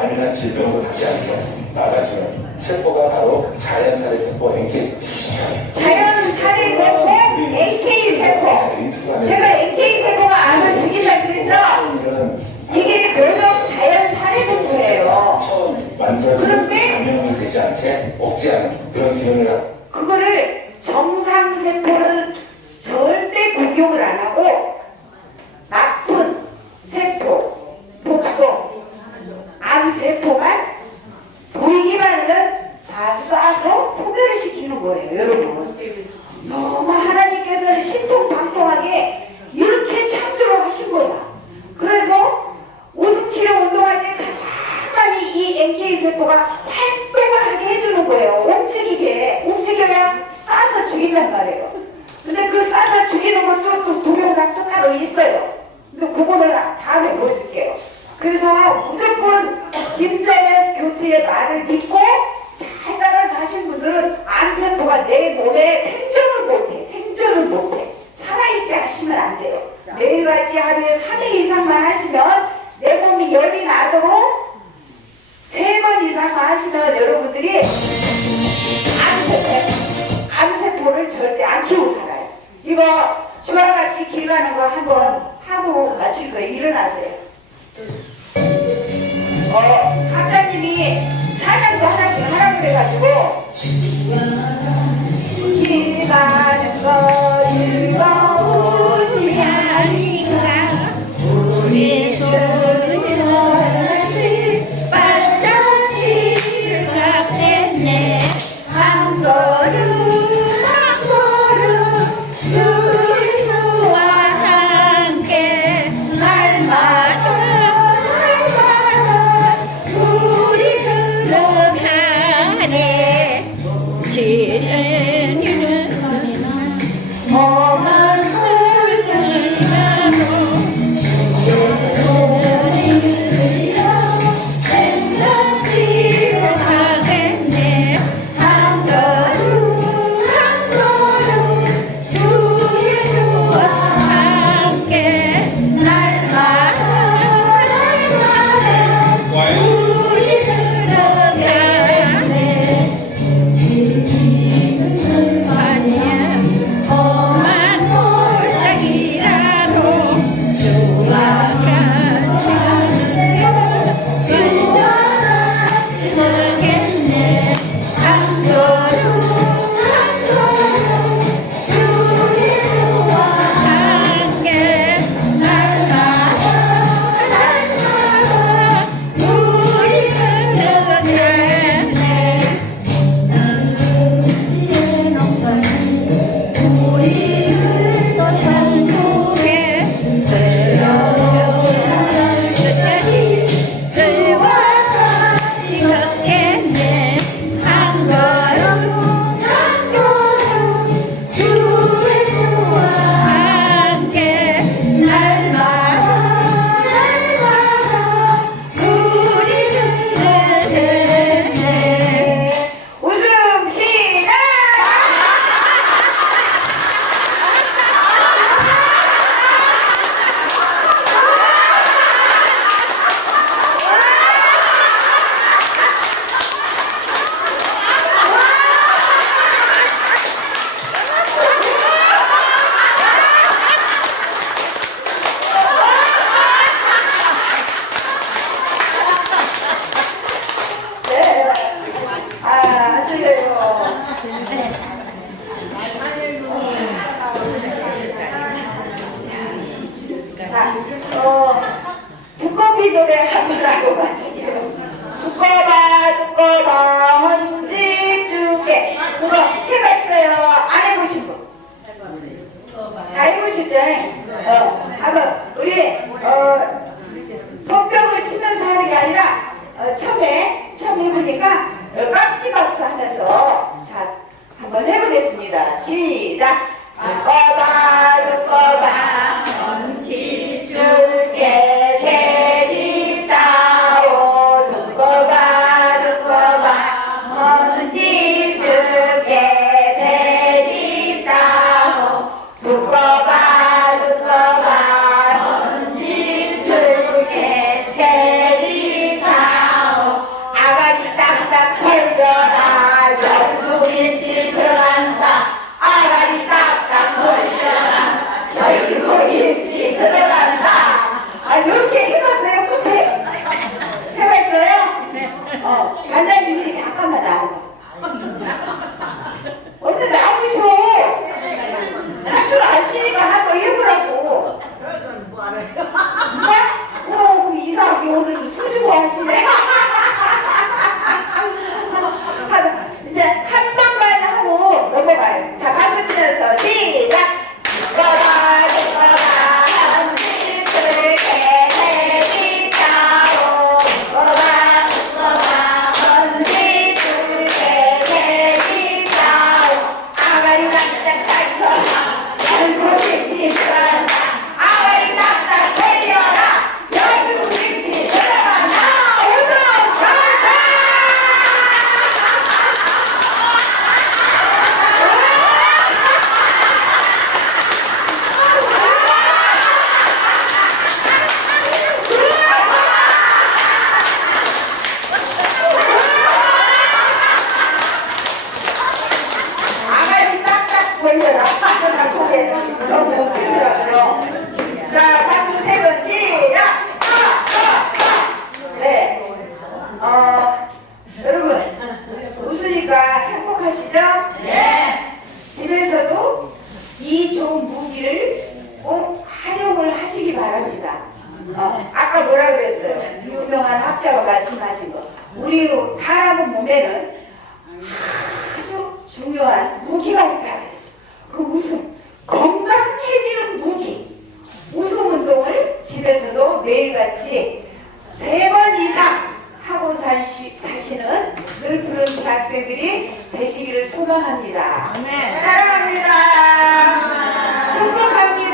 안일한 질병으로 닿지 않게 막아주는 세포가 바로 자연살의 세포 NK. 자연 살인 세포, NK 세포. 제가 NK 세포가 암을 죽인다 그랬죠? 이런 이게 면역 자연 살인 세포예요. 처음 만들어진 그런데 감염이 되지 않게 억제하는 그런 기능을 갖- 그거를 정상 세포를 절대 공격을 안 하고 나쁜 세포, 독소, 암 세포만 보이기만 하면 다 쏴서 소멸을 시키는 거예요, 여러분. 너무 하나님께서는 신통방통하게 이렇게 창조를 하신 거야. 그래서 오승치료 운동할 때 가장 많이 이 NK 세포가 활동을 하게 해주는 거예요. 움직이게. 움직여야 쏴서 죽인단 말이에요. 근데 그 쏴서 죽이는 것도 또 따로 있어요. 근데 그거는 다음에 보여줄게요. 그래서 무조건 김정은 교수의 말을 믿고 잘 따라서 하신 분들은 암세포가 내 몸에 생존을 못해. 생존을 못해. 살아있게 하시면 안 돼요. 매일같이 하루에 3회 이상만 하시면 내 몸이 열이 나도록 세번 이상만 하시면 여러분들이 암세포, 암세포를 절대 안 키우고 살아요. 이거 주 와 같이 길 가는 거 한번 하고 마칠 거예요. 일어나세요. 어, 각자님이 찬양도 하나씩 하라고 그래가지고 지혜는 다 해보셨죠? 어, 한번, 우리, 어, 손뼉을 치면서 하는 게 아니라 어, 처음에 처음 해보니까 어, 깍지 박수 하면서 자 한번 해보겠습니다. 시작. 두꺼봐 두꺼봐 헌집 줄 행복하시다? 네. 집에서도 이 좋은 무기를 꼭 활용을 하시기 바랍니다. 어, 아까 뭐라 그랬어요? 유명한 학자가 말씀하신 거. 우리 사람 몸에는 아주 중요한 무기가 있다 그랬어요. 그 무슨 건강해지는 무기. 우승 운동을 집에서도 매일같이 세번 사시, 사시는 늘 푸른 대학생들이 되시기를 소망합니다. 네. 사랑합니다. 축복합니다.